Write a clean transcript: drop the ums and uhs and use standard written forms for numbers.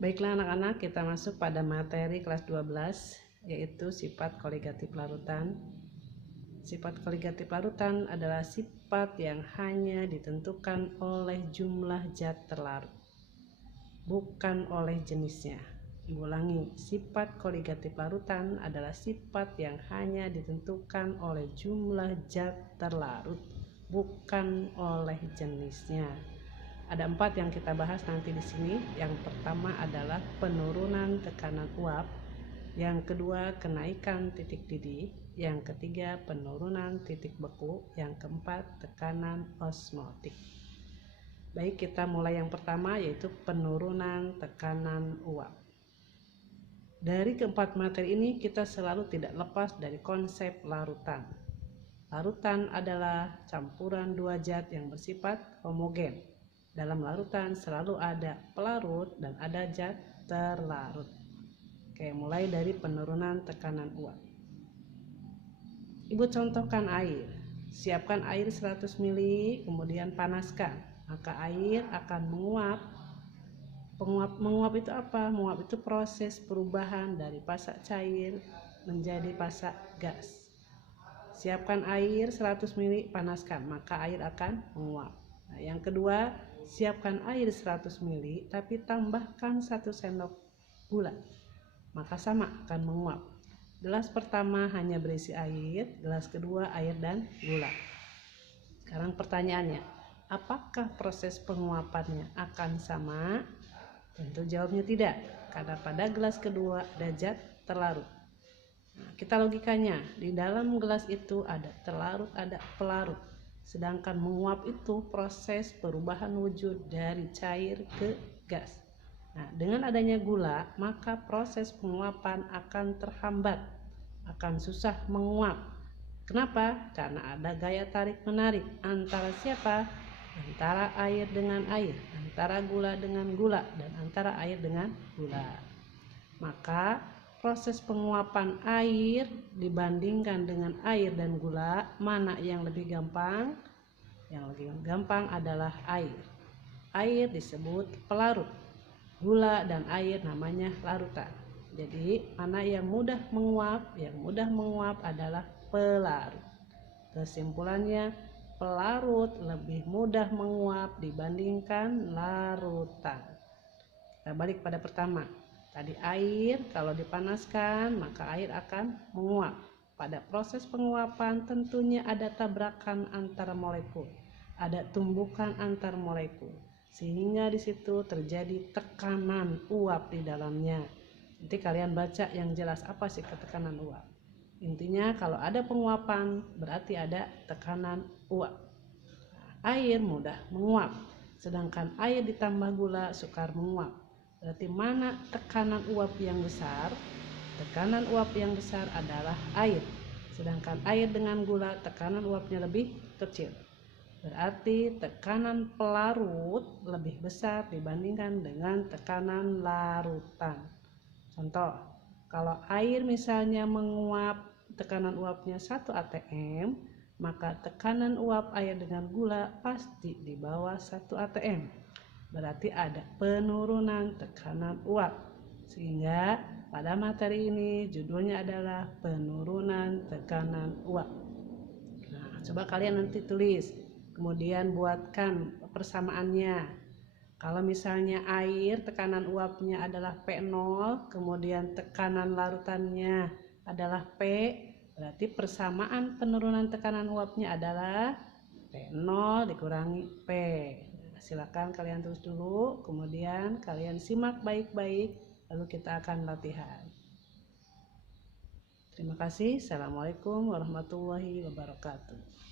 Baiklah anak-anak, kita masuk pada materi kelas 12, yaitu sifat koligatif larutan. Sifat koligatif larutan adalah sifat yang hanya ditentukan oleh jumlah zat terlarut, bukan oleh jenisnya. Ulangi, sifat koligatif larutan adalah sifat yang hanya ditentukan oleh jumlah zat terlarut, bukan oleh jenisnya. Ada 4 yang kita bahas nanti di sini. Yang pertama adalah penurunan tekanan uap, yang kedua kenaikan titik didih, yang ketiga penurunan titik beku, yang keempat tekanan osmotik. Baik, kita mulai yang pertama, yaitu penurunan tekanan uap. Dari keempat materi ini kita selalu tidak lepas dari konsep larutan. Larutan adalah campuran dua zat yang bersifat homogen. Dalam larutan selalu ada pelarut dan ada zat terlarut. Oke, mulai dari penurunan tekanan uap. Ibu contohkan air. Siapkan air 100 ml, kemudian panaskan. Maka air akan menguap. Menguap itu apa? Menguap itu proses perubahan dari fasa cair menjadi fasa gas. Siapkan air 100 ml, panaskan, maka air akan menguap. Nah, yang kedua, siapkan air 100 ml tapi tambahkan 1 sendok gula, maka sama akan menguap. Gelas pertama hanya berisi air, gelas kedua air dan gula. Sekarang pertanyaannya, apakah proses penguapannya akan sama? Tentu jawabnya tidak, karena pada gelas kedua ada zat terlarut. Nah, kita logikanya, di dalam gelas itu ada terlarut, ada pelarut. Sedangkan menguap itu proses perubahan wujud dari cair ke gas. Nah, dengan adanya gula, maka proses penguapan akan terhambat, akan susah menguap. Kenapa? Karena ada gaya tarik-menarik antara siapa? Antara air dengan air, antara gula dengan gula, dan antara air dengan gula. Maka proses penguapan air dibandingkan dengan air dan gula, mana yang lebih gampang? Yang lebih gampang adalah air. Air disebut pelarut, gula dan air namanya larutan. Jadi mana yang mudah menguap? Yang mudah menguap adalah pelarut. Kesimpulannya, pelarut lebih mudah menguap dibandingkan larutan. Kita balik pada pertama. Tadi air kalau dipanaskan maka air akan menguap. Pada proses penguapan tentunya ada tabrakan antar molekul, ada tumbukan antar molekul, sehingga di situ terjadi tekanan uap di dalamnya. Nanti kalian baca yang jelas apa sih tekanan uap. Intinya kalau ada penguapan berarti ada tekanan uap. Air mudah menguap, sedangkan air ditambah gula sukar menguap. Berarti mana tekanan uap yang besar? Tekanan uap yang besar adalah air. Sedangkan air dengan gula tekanan uapnya lebih kecil. Berarti tekanan pelarut lebih besar dibandingkan dengan tekanan larutan. Contoh, kalau air misalnya menguap tekanan uapnya 1 atm, maka tekanan uap air dengan gula pasti di bawah 1 atm. Berarti ada penurunan tekanan uap. Sehingga pada materi ini judulnya adalah penurunan tekanan uap. Nah, coba kalian nanti tulis, kemudian buatkan persamaannya. Kalau misalnya air tekanan uapnya adalah P0, kemudian tekanan larutannya adalah P, berarti persamaan penurunan tekanan uapnya adalah P0 dikurangi P. Silakan kalian tulis dulu, kemudian kalian simak baik-baik, lalu kita akan latihan. Terima kasih. Assalamualaikum warahmatullahi wabarakatuh.